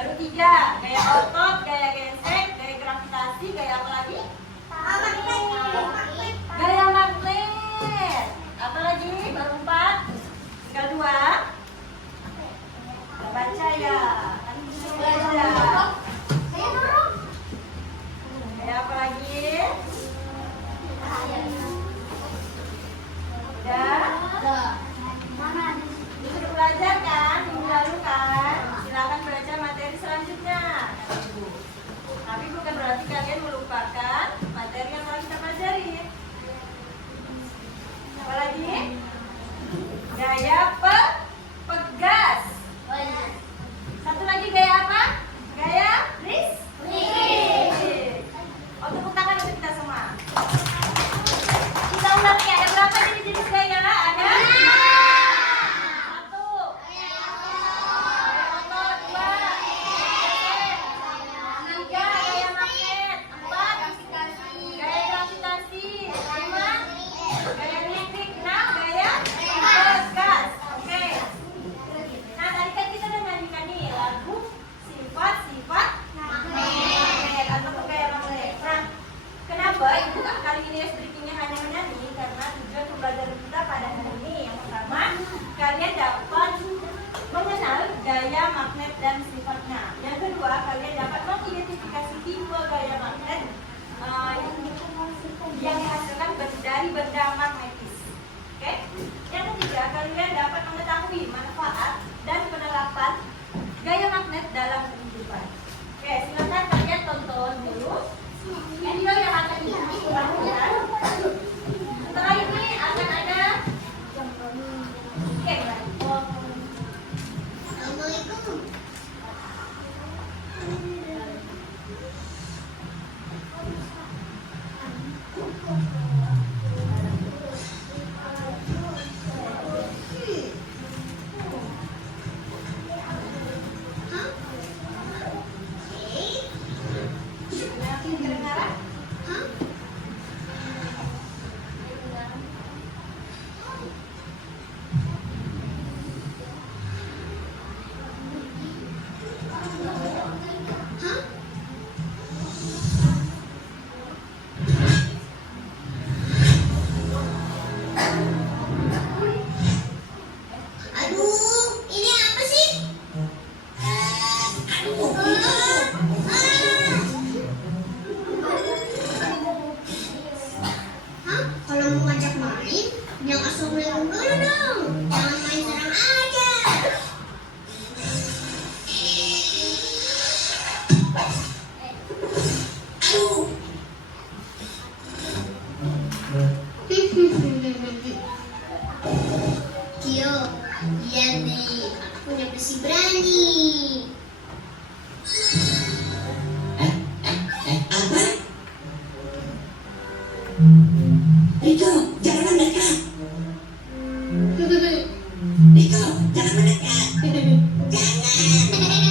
Baru 3. Gaya otot, gaya gesek, gaya gravitasi, gaya apa lagi? Gaya magnet. Apa lagi? Baru 4. Tinggal 2. Gak baca ya. Kan bisa belajar. Gaya apa lagi? Udah? Disuruh belajar kan? Minggu lalu kan? Silakan baca materi selanjutnya. Tapi bukan berarti kalian melupakan materi yang telah kita pelajari. Apa lagi? Gaya pegas. Satu lagi gaya apa? Gaya ris. Oh, tepuk tangan untuk kita semua. Kita ulangi, ada berapa jenis gaya? Ada? 1. Gaya otot. 2. Gaya 3. Gaya magnet. 4. Gaya gravitasi. 5. Gaya listrik. 6. Gaya pegas. Oke. Nah, tadi kan kita udah nyanyikan nih lagu sifat-sifat magnet atau gaya magnet. Nah, kenapa ibu kali ini strippingnya hanya menyanyi? Karena tujuan pembelajaran kita pada hari ini yang pertama, kalian dapat mengenal gaya magnet dan sifatnya. Yang kedua, kalian dapat mengidentifikasi tipe gaya magnet yang dihasilkan dari benda magnetis. Oke? Yang ketiga, kalian dapat mengetahui manfaat dan penerapan gaya magnet dalam kehidupan. Oke, silakan kalian tonton dulu video yang akan dilakukan. Setelah ini akan ada Assalamualaikum. kedengaran? Aduh, ini apa sih? Hah? Kalau mau ngajak main, yang asal main dulu dong. Jangan main serang aja. Aduh. Kyo, lihat nih, aku punya besi berani. Apa? Riko, jangan mendekat. Riko, jangan mendekat.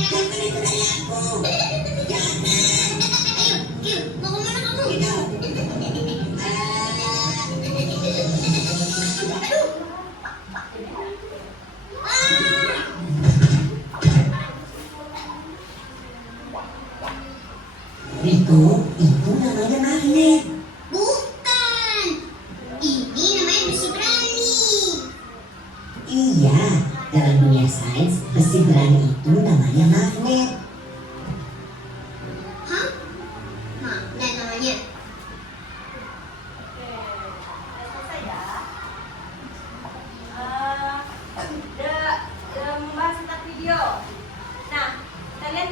Jangan itu dari aku. Jangan. Ayo, Kyo, mau kemana kamu? Riko. Aduh. Riko, itu namanya magnet. Bukan. Ini namanya besi berani. Iya, dalam dunia sains, besi berani itu namanya magnet. Hah? Magnet namanya. Oke, selesai ya. Membahas tentang video. Nah, kalian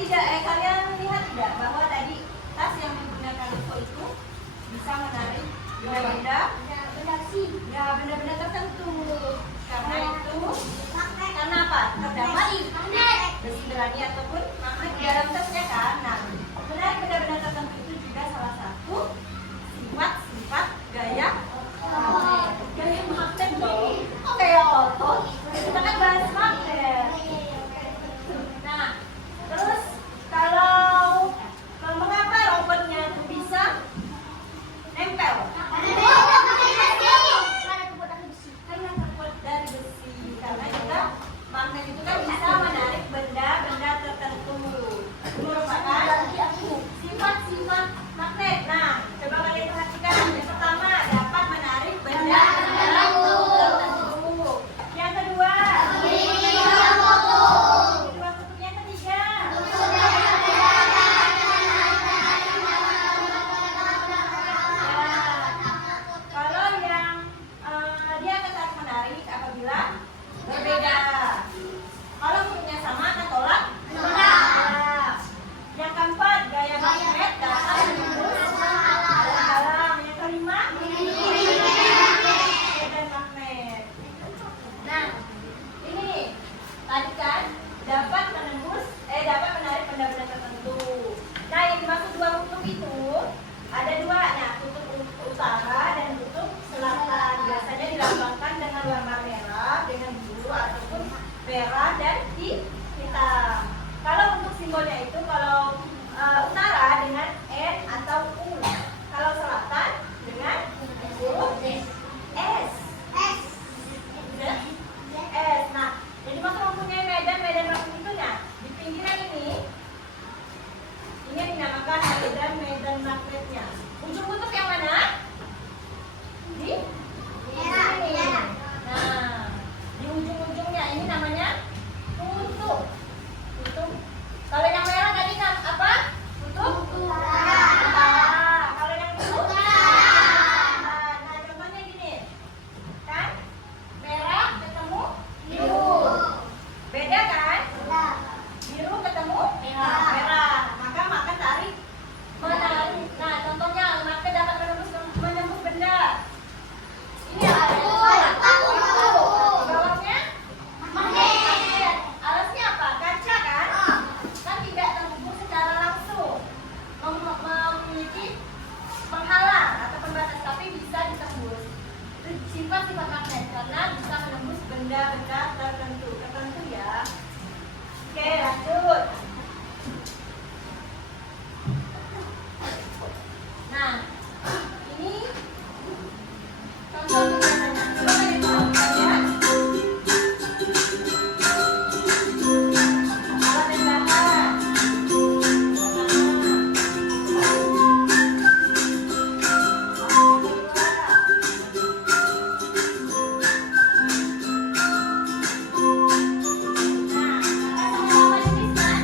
lihat tidak bahwa tadi tas yang menggunakan Lego itu bisa menarik benda-benda benda-benda tertentu. Karena apa? Terdapat besi berani ataupun magnet di dalam tasnya kan. Nah, menarik benda-benda tertentu itu juga salah satu sifat-sifat gaya magnet. Gaya magnet dong. Oh, gaya otot. Kita kan bahas magnet. Nah, terus kalau mengapa robotnya itu bisa nempel? Karena terbuat dari besi. Karena juga magnet itu kan bisa menarik benda-benda tertentu merah dan hitam. Kalau untuk simbolnya itu, kalau utara dengan N atau U. Kalau selatan dengan huruf S. Udah? S. Nah, jadi Mas mempunyai medan magnet itu ya. Di pinggiran ini yang dinamakan medan magnetnya. Ujung kutub yang mana? Di sini. Nah, di ujung-ujungnya ini namanya kutub. Kutub. Kalau yang merah tadi apa? Kutub? Kalau yang biru? Nah, contohnya gini. Kan? Merah ketemu biru. Beda kan? Biru ketemu merah. Maka tarik menarik. Nah, contohnya maka dapat menembus benda. Ini apa? Bawahnya magnet. Alasnya apa? Kaca kan? Kan tidak terhubung secara langsung. Memiliki penghalang atau pembatas, tapi bisa ditembus. Itu sifat-sifat magnet karena bisa menembus benda-benda tertentu ya. Oke, lanjut. Nah, ini contoh kegiatannya. Coba kalian tahu ya. Alat tembakan. Nah, sama-sama jenis kan?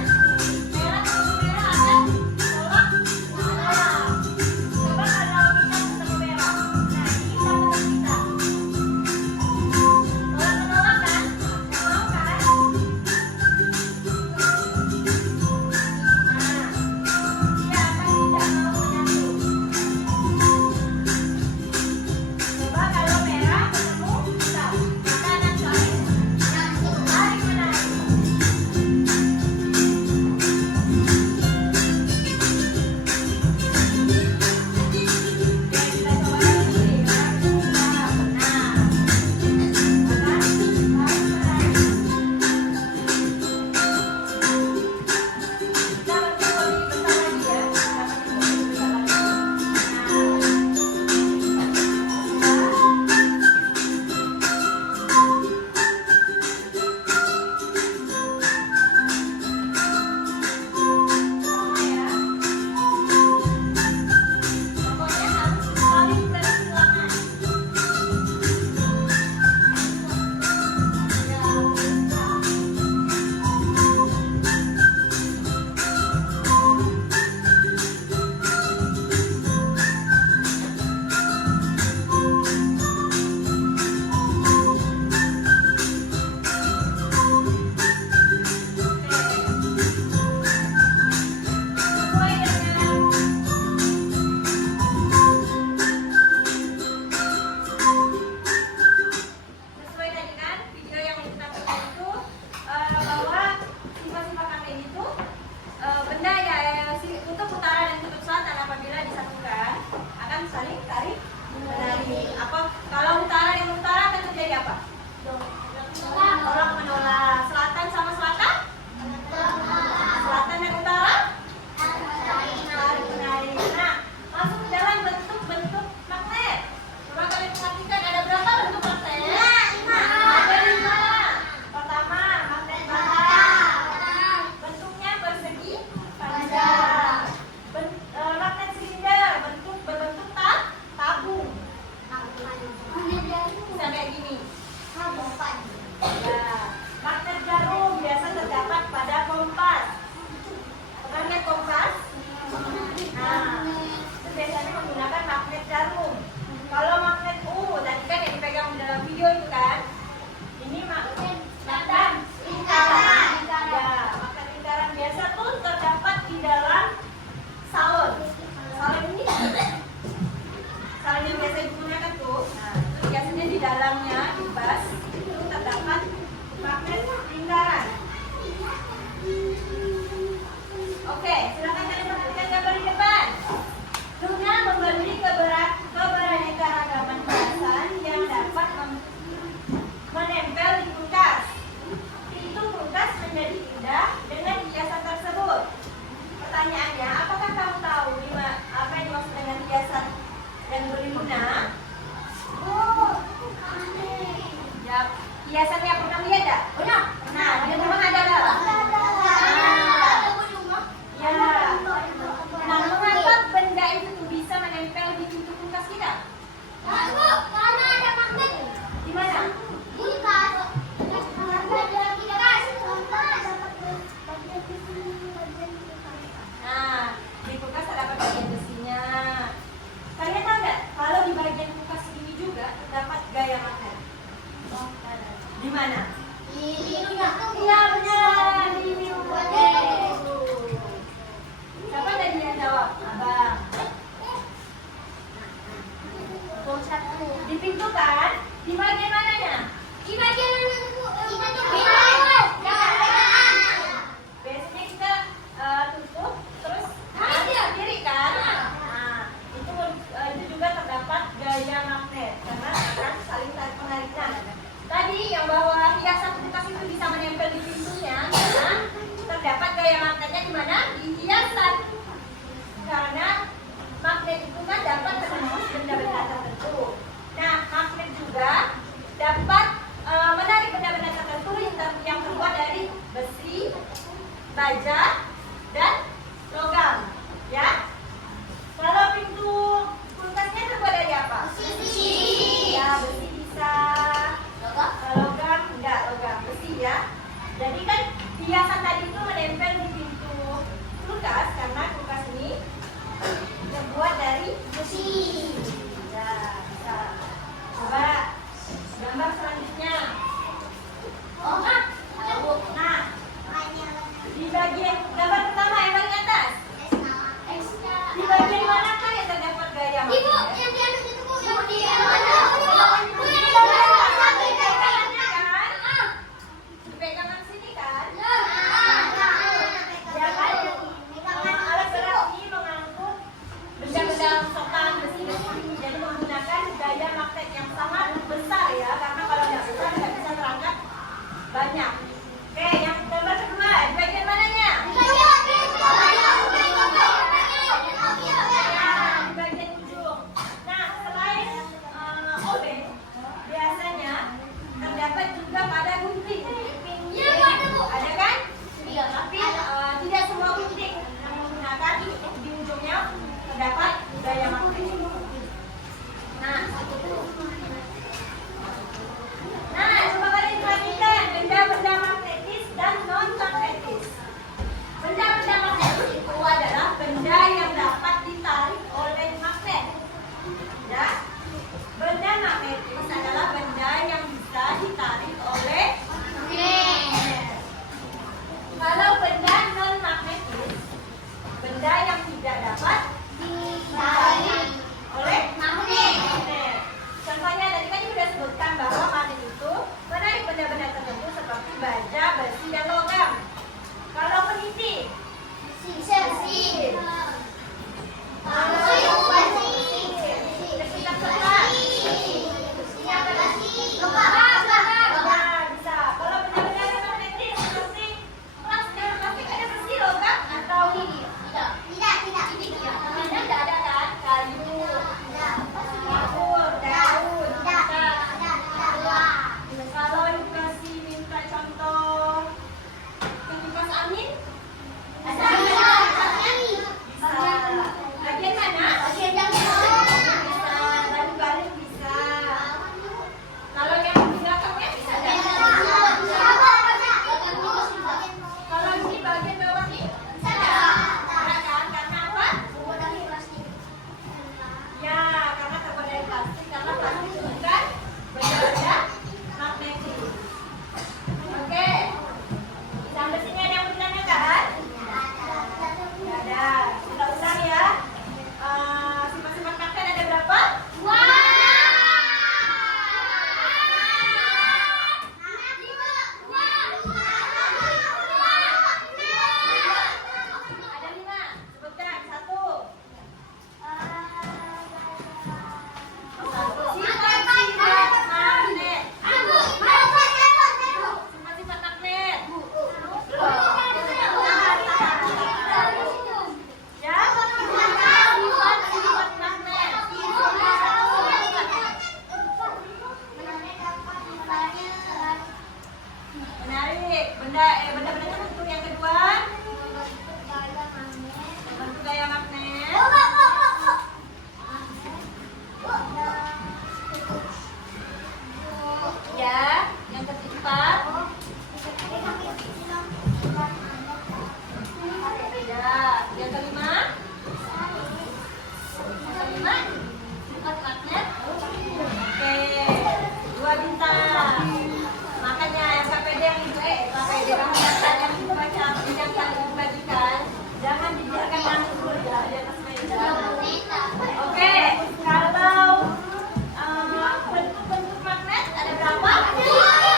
lihat dah? Nah, di rumah ada nggak? Ya. Nah, mengapa benda itu tuh bisa menempel di pintu kulkas kita? Di mana? Nah, di kulkas terdapat bagian besinya. Kalian tahu nggak? Kalau di bagian kulkas ini juga terdapat gaya magnet. Di mana? Iya benar. Siapa tadi yang jawab? Abang. Di pintu kan? Di bagian mananya? Biasanya kita tutup terus kiri kan? Nah, itu juga terdapat gaya magnet karena akan saling tarik penarikan. Tadi yang bahwa hiasan kulkas itu bisa menempel di pintunya karena terdapat gaya magnetnya di mana? Di hiasan. Karena magnet itu kan dapat menembus benda-benda tertentu. Nah, magnet juga dapat menarik benda-benda tertentu yang terbuat dari besi, baja, dan logam. Ya. Kalau pintu kulkasnya terbuat dari apa? Ya, besi bisa. Logam enggak, logam besi ya. Jadi kan hiasan tadi itu menempel di pintu kulkas karena kulkas ini terbuat dari besi. Ya, bisa. Coba gambar selanjutnya. Nah, di bagian gambar pertama yang paling atas. Di bagian manakah yang terdapat gaya magnet? Dipegangan sini kan? Oke, benda-benda terbentuk yang kedua. Bentuk gaya magnet. Ya, yang keempat. Ya, yang kelima. Empat magnet. Oke, 2 bintang. Makanya LKPD yang LKPD kamu yang dibaca yang kalian dibagikan, jangan dibiarkan nganggur ya di atas meja. Oke, kalau bentuk magnet ada berapa? Sebutkan.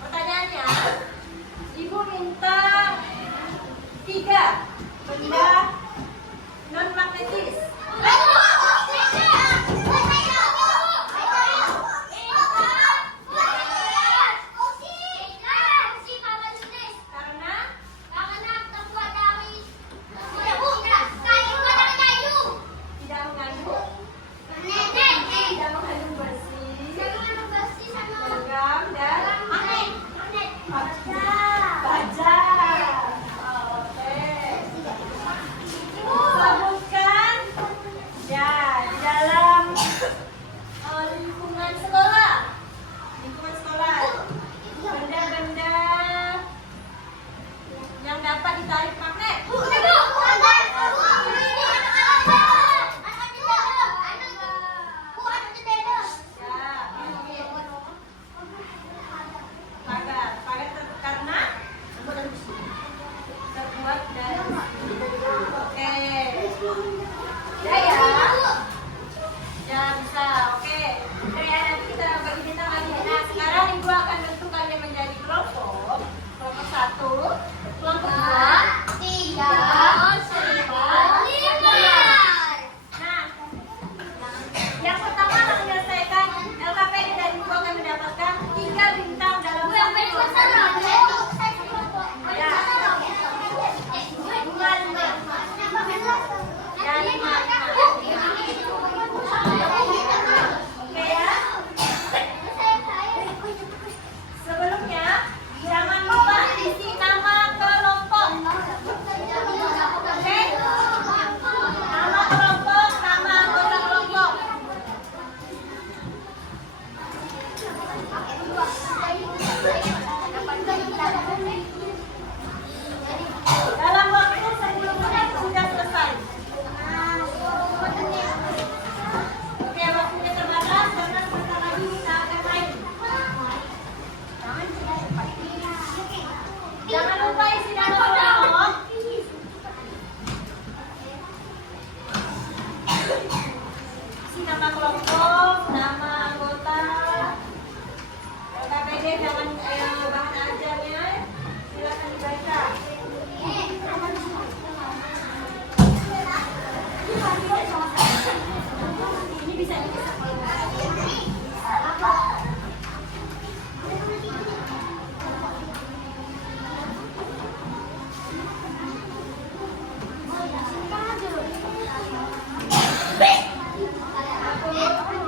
Pertanyaannya, Ibu minta 3 benda non magnetis. Tidak mengandung besi, logam dan baja. Oke. Sebutkan ya di dalam lingkungan sekolah. Benda-benda yang dapat ditarik magnet. Pagar karena terbuat dari oke. Ya bisa. Oke. Nanti kita bagi bintang lagi. Nah, sekarang Ibu akan bentuk kalian menjadi kelompok. Kelompok 1, kelompok 2, 3, 4, 5. Nah, yang pertama akan menyelesaikan LKPD dan Ibu akan mendapatkan 3 bintang dalam satu kelompok. Ya. 5. Oke ya. Sebelumnya jangan lupa isi nama kelompok. Oke? Nama kelompok, nama anggota kelompok. Dalam waktu 10 menit sudah selesai. Oke, waktunya terbatas karena sebentar lagi kita akan main. Jangan lupa isi nama kelompok. Isi nama kelompok, nama anggota. LKPD jangan bahan ajarnya. Silakan dibaca. Ini bisa dipisah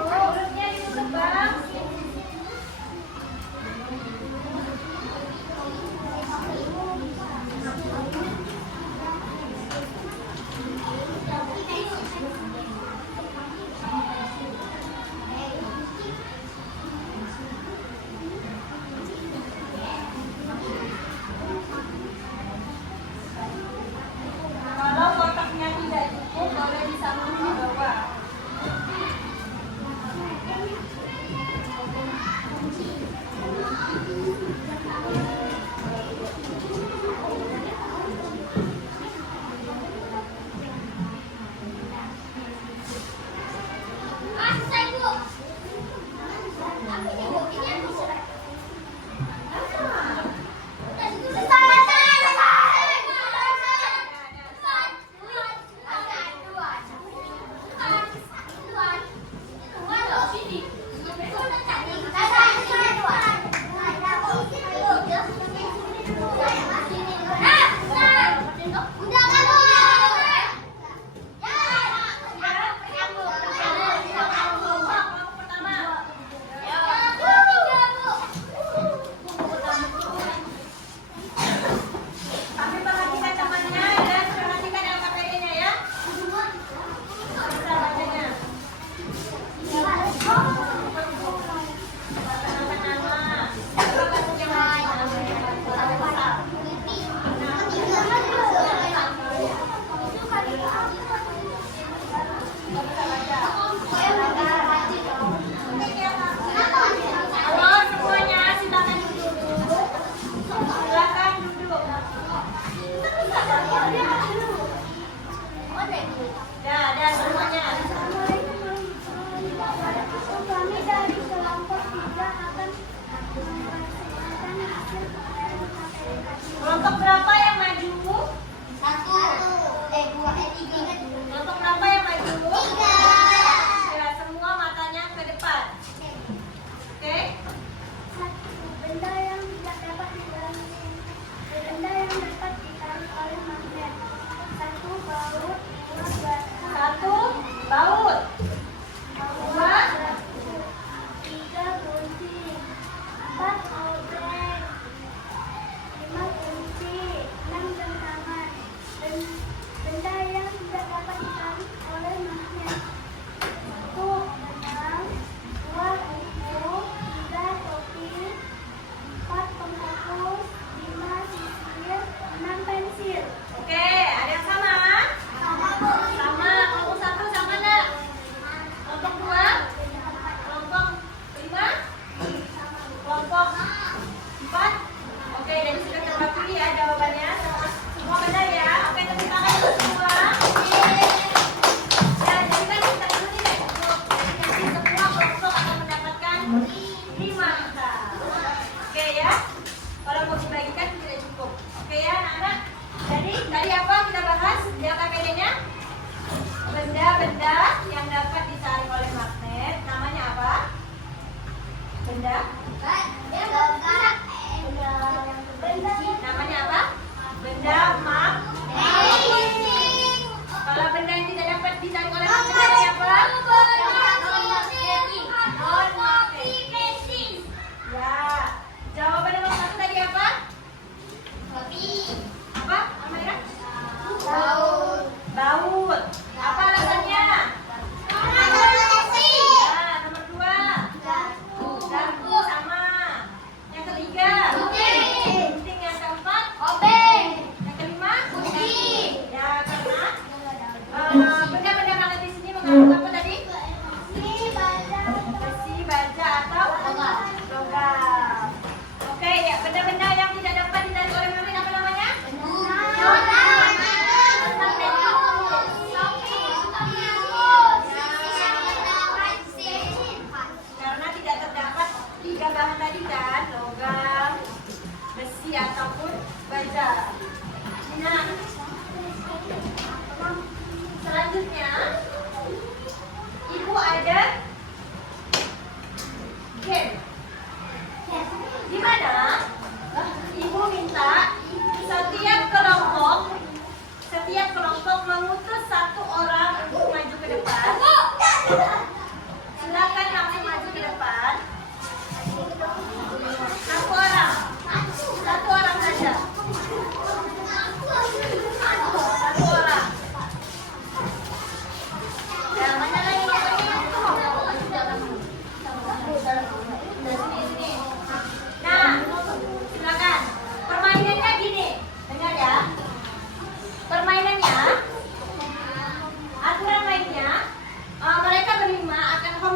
kalau mulutnya ditutup, Bang. Kalau kotaknya tidak cukup, boleh disambung di bawah.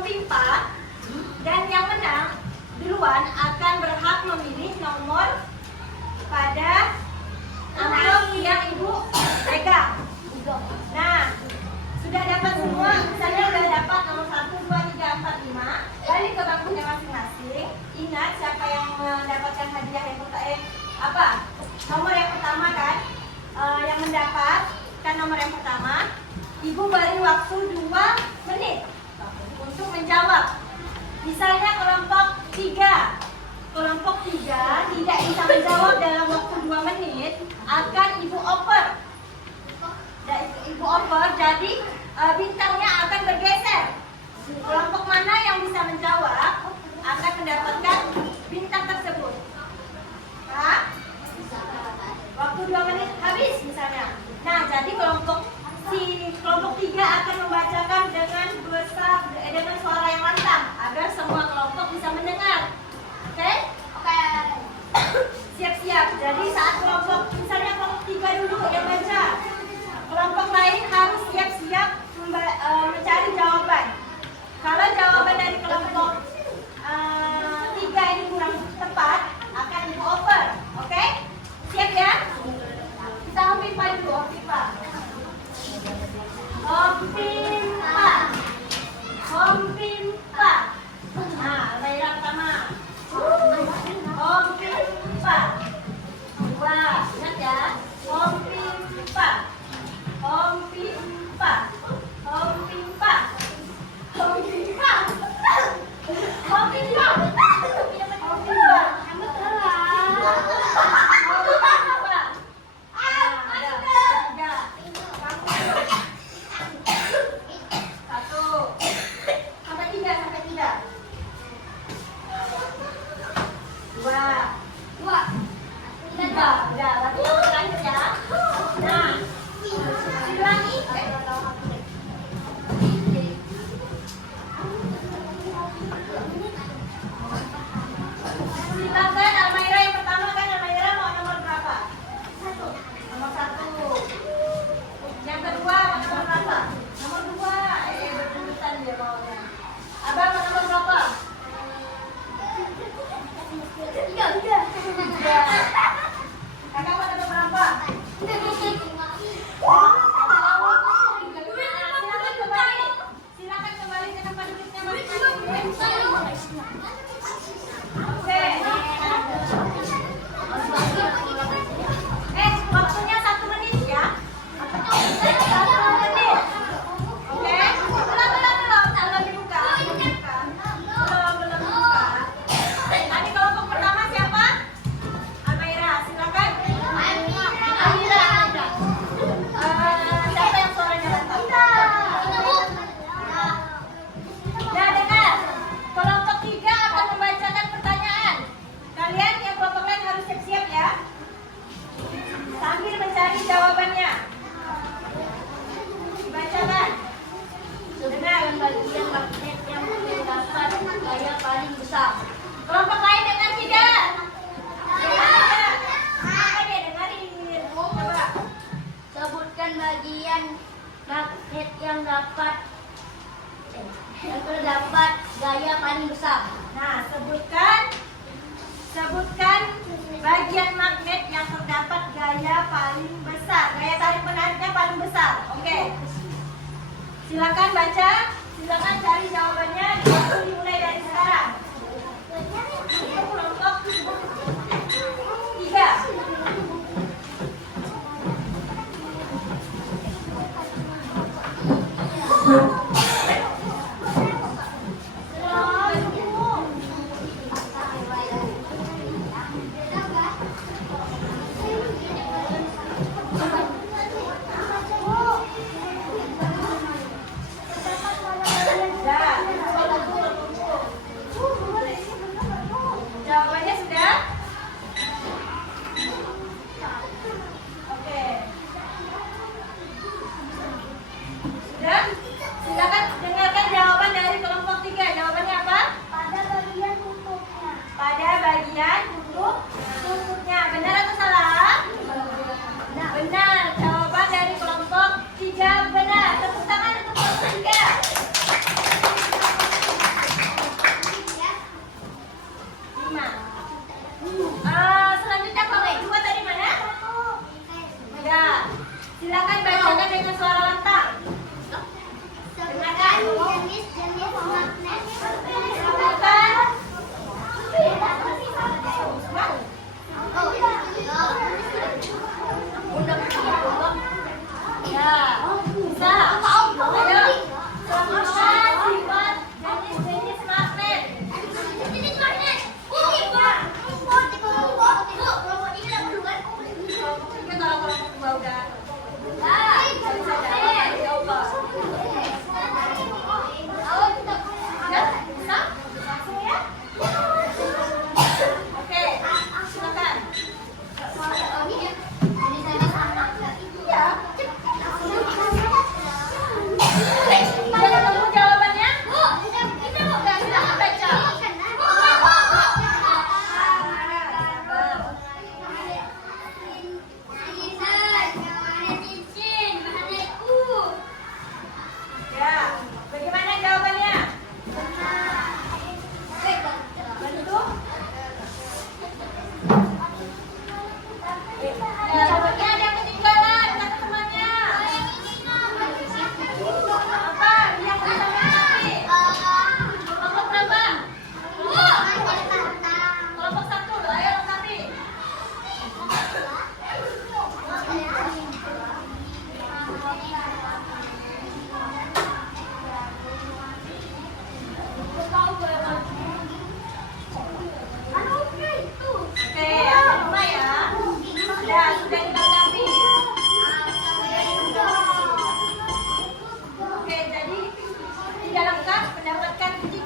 pipa, dan yang menang duluan akan berhak memilih nomor pada amplop yang ibu pegang. Nah, sudah dapat semua, misalnya sudah dapat nomor 1, 2, 3, 4, 5, balik ke bangkunya masing-masing. Ingat siapa yang mendapatkan hadiah yang pertama, nomor yang pertama kan, yang mendapatkan nomor yang pertama, ibu beri waktu 2 menit untuk menjawab. Misalnya kelompok 3 tidak bisa menjawab dalam waktu 2 menit, akan ibu oper. Jadi bintangnya akan bergeser. Kelompok mana yang bisa menjawab akan mendapatkan bintang tersebut. Nah, waktu 2 menit habis misalnya. Nah, jadi kelompok 3 akan membacakan dengan suara yang lantang agar semua kelompok bisa mendengar. Oke? Siap-siap. Jadi saat misalnya kelompok 3 dulu yang baca, kelompok lain harus siap-siap mencari jawaban. Kalau jawaban dari kelompok 3 ini kurang tepat, akan ibu oper. Oke? Siap ya? Kita home pipa dulu, home pipa. Home pipa. Nah, Almaira pertama. Home pipa. 2, ingat ya. Home pipa. Home pipa. Home pipa. Home pipa. Home pipa. Silakan Almaira yang pertama kan, Almaira mau nomor berapa? Nomor 1. Yang kedua mau nomor berapa? Nomor 2. Berdudukan dia maunya. Abang mau nomor berapa? 3. Kakak mau nomor berapa? Silakan kembali ke tempat duduknya masing-masing. Waktunya 1 menit ya. 1 menit. Oke. Belum dibuka. Belum dibuka. Tadi kelompok pertama siapa? Almaira, silakan. Almaira. Siapa yang suaranya lantang? Nah, dengar. Kelompok 3 akan membacakan pertanyaan. Kalian yang kelompok lain harus siap-siap ya. Sambil mencari jawabannya. Dibacakan. Dengar. Bagian magnet yang mendapat gaya paling besar. Kelompok lain dengar tidak? Dengar. Apa dia dengarin? Coba. Sebutkan bagian magnet yang terdapat gaya paling besar. Nah, sebutkan bagian magnet yang terdapat gaya paling besar. Gaya tarik menariknya paling besar. Oke. Silakan baca, silakan cari jawabannya. Waktu dimulai dari sekarang. Kelompok 3.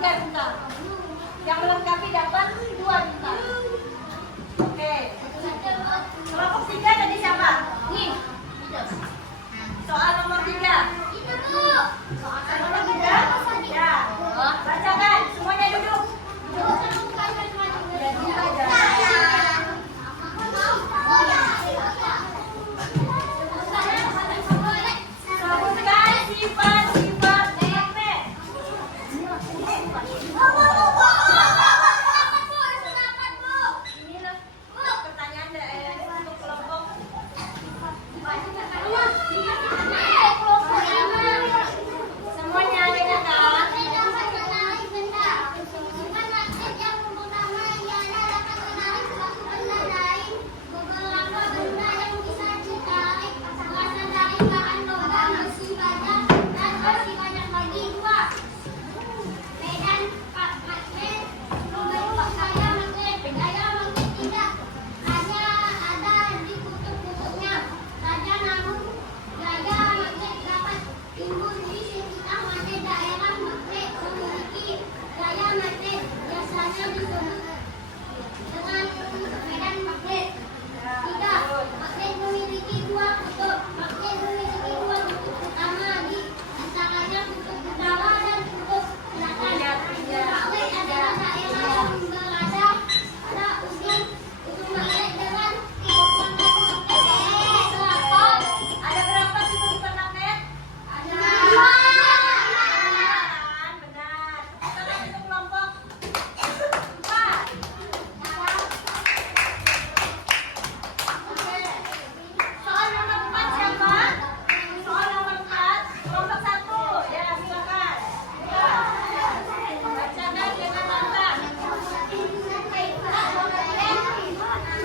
3 bintang. Yang melengkapi dapat 2 bintang. Oke. Kelompok 3 tadi siapa? Nih. Soal nomor 3. Soal nomor 3. Ya. Bacakan. Semuanya duduk. Sebutkan sifat-sifat magnet. Ini loh pertanyaan untuk kelompok. Semuanya ada kan? Ada berapa sifat-sifat magnet? Benar. Sekarang untuk kelompok 4. Oke. Soal nomor 4 siapa? Soal nomor 4, kelompok 1. Ya, silakan. Bacakan dengan lantang.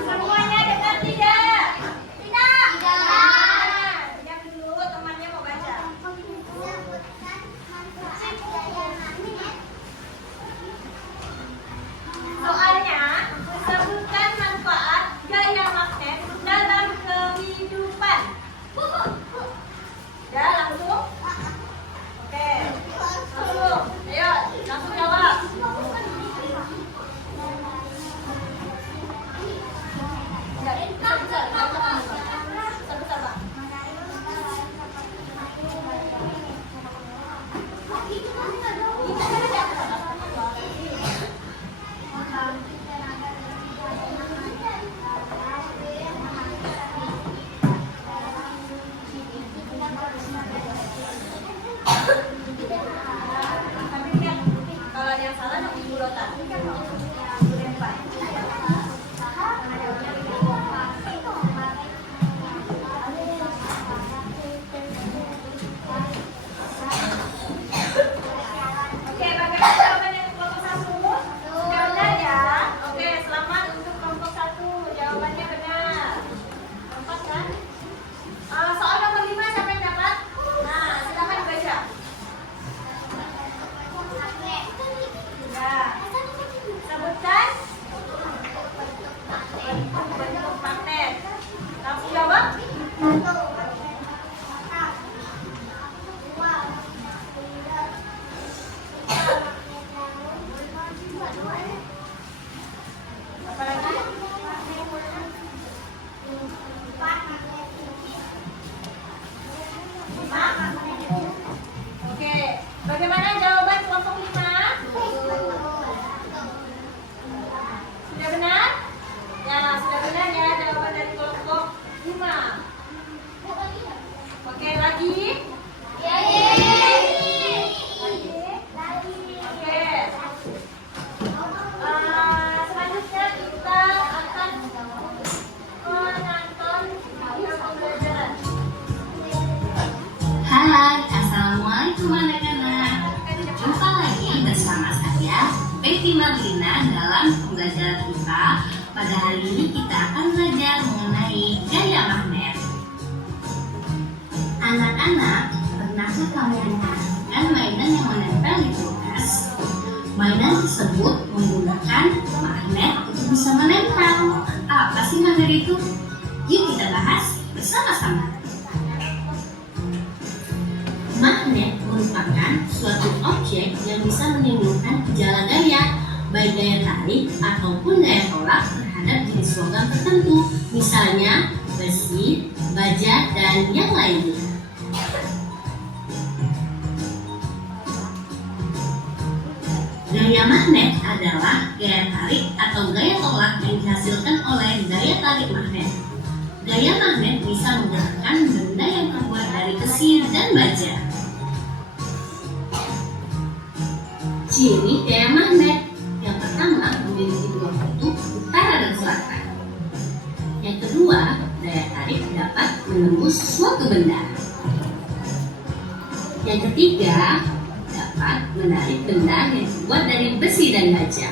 Semuanya dengar tidak? Diam dulu, temannya mau baca. Soalnya, sebutkan manfaat gaya magnet dalam kehidupan. Ya, langsung. Oke. Langsung. Ayo, langsung jawab. Besar-besar, Pak. Tapi lihat, kalau ada yang salah nanti Bu Rota. Bu Rempa. Oke, bagaimana jawaban yang kelompok 1? Sudah benar ya? Oke, selamat untuk kelompok 1. Jawabannya benar. 4 kan? Soal nomor 5 siapa yang dapat? Nah, silakan baca. Ya. Sebutkan bentuk magnet. Langsung jawab. Apa lagi? Oke, bagaimana jawaban kelompok 5? Sudah benar? Ya, sudah benar ya jawaban dari kelompok 5. Oke, lagi? Oke. Selanjutnya kita akan menonton video pembelajaran. Hai, Assalamualaikum anak-anak. Jumpa lagi bersama saya, Betty Marlina, dalam pembelajaran kita. Pada hari ini kita akan belajar mengenai gaya magnet. Anak-anak, pernahkah kalian menggunakan mainan yang menempel di kulkas? Mainan tersebut menggunakan magnet untuk bisa menempel. Apa sih magnet itu? Yuk kita bahas bersama-sama. Magnet merupakan suatu objek yang bisa menimbulkan tarik ataupun daya tolak terhadap jenis logam tertentu, misalnya besi, baja, dan yang lainnya. Gaya magnet adalah gaya tarik atau gaya tolak yang dihasilkan oleh daya tarik magnet. Gaya magnet bisa menggerakkan benda yang terbuat dari besi dan baja. Ciri gaya magnet yang pertama memiliki dua kutub utara dan selatan. Yang kedua, daya tarik dapat menembus suatu benda. Yang ketiga, dapat menarik benda yang terbuat dari besi dan baja.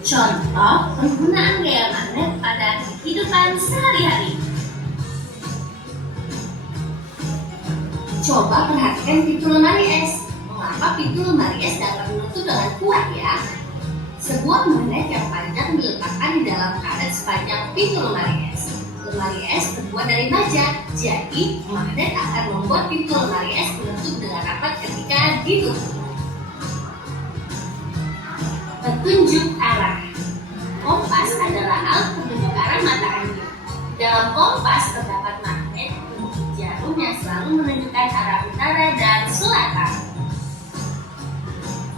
Contoh penggunaan gaya magnet pada kehidupan sehari-hari. Coba perhatikan pintu lemari es. Mengapa pintu lemari es dapat menutup dengan kuat ya? Sebuah magnet yang panjang diletakkan di dalam karet sepanjang pintu lemari es. Lemari es terbuat dari baja, jadi magnet akan membuat pintu lemari es menutup dengan rapat ketika ditutup. Petunjuk arah. Kompas adalah alat penunjuk arah mata angin. Dalam kompas terdapat magnet jarum yang selalu menunjukkan arah utara dan selatan.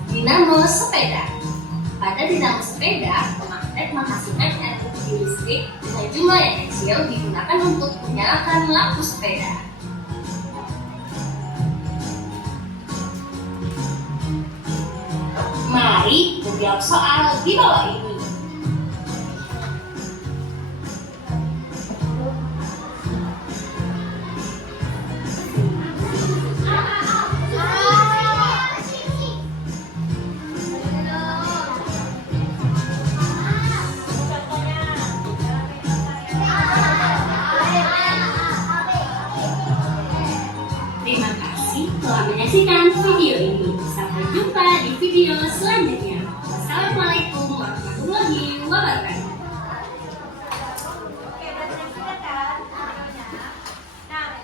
Dinamo sepeda. Pada dinamo sepeda, magnet menghasilkan energi listrik dengan jumlah yang kecil digunakan untuk menyalakan lampu sepeda. Mari menjawab soal di bawah ini. Terima kasih telah menyaksikan video ini. Sampai jumpa di video selanjutnya. Wassalamualaikum warahmatullahi wabarakatuh. Oke, belajar sudah kan videonya? Nah,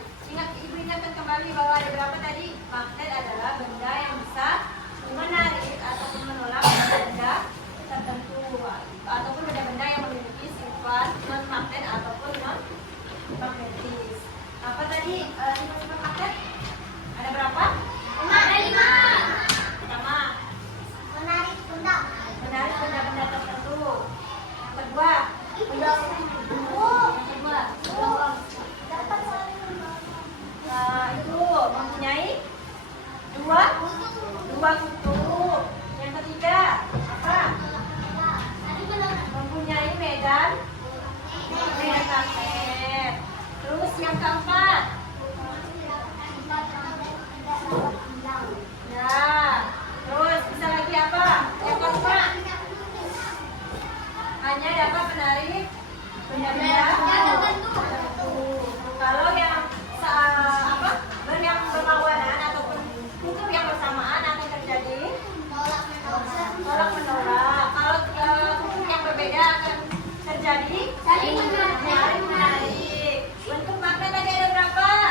ibu ingatkan kembali bahwa ada berapa tadi? Magnet adalah benda yang bisa menarik ataupun menolak benda tertentu ataupun benda-benda yang memiliki sifat non-magnet ataupun non-magnetis. Apa tadi sifat-sifat magnet? Ada berapa? Ada 5. Pertama, Menarik benda. menarik benda-benda tertentu. Yang kedua, yang kedua, itu mempunyai dua kutub. Yang ketiga, apa? Mempunyai medan magnet. Terus yang keempat, ya. Terus bisa lagi apa? Yang keempat, hanya dapat menarik benda-benda tertentu. Kalau yang yang berlawanan ataupun kutub yang bersamaan akan terjadi tolak menolak. Kalau kutub yang berbeda akan terjadi saling menarik. Bentuk magnet tadi ada berapa?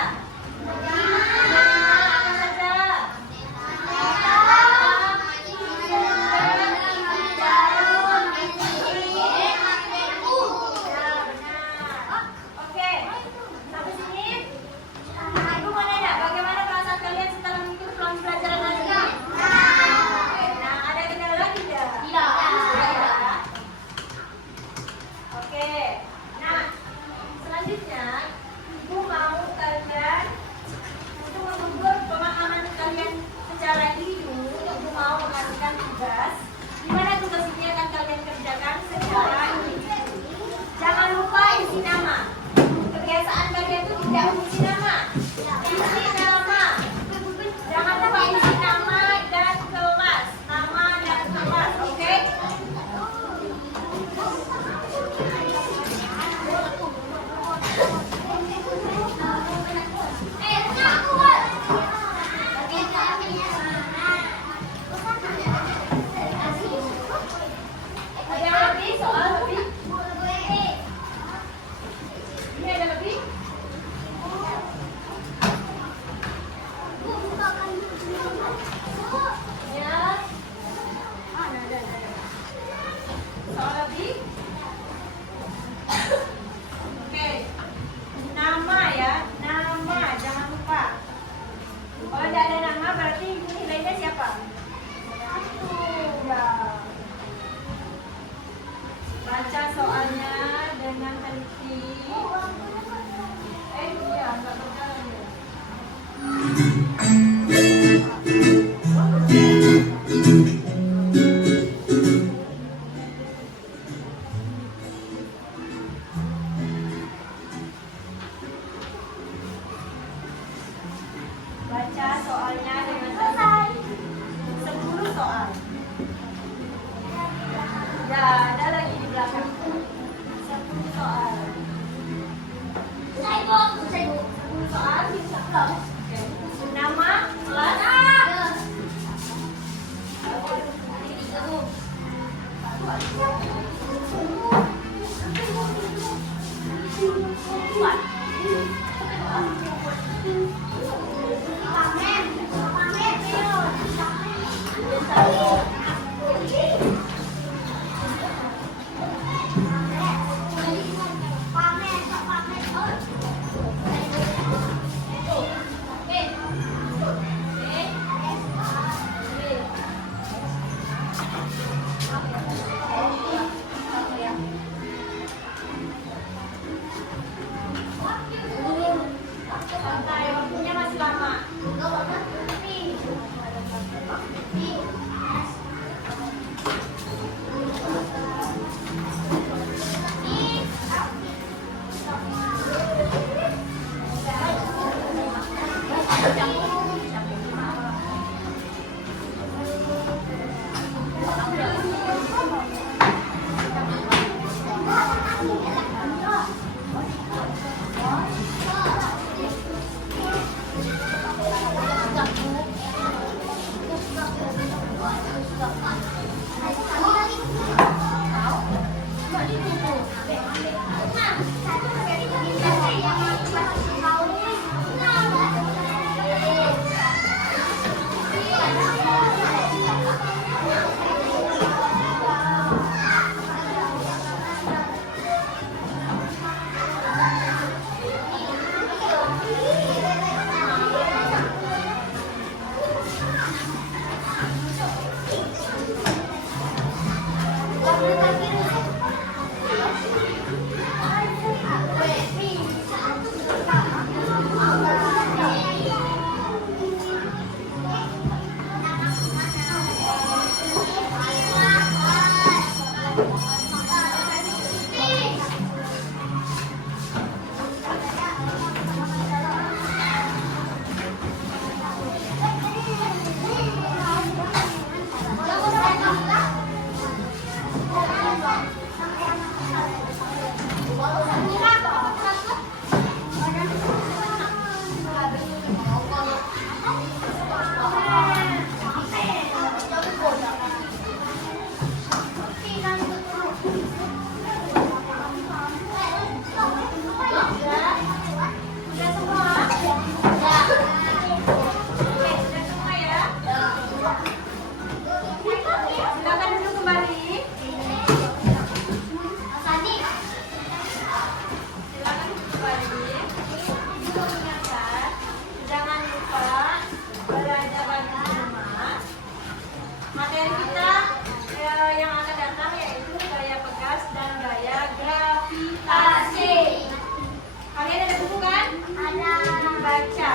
materi kita yang akan datang yaitu gaya pegas dan gaya gravitasi. Kalian ada buku kan? Ada. Baca.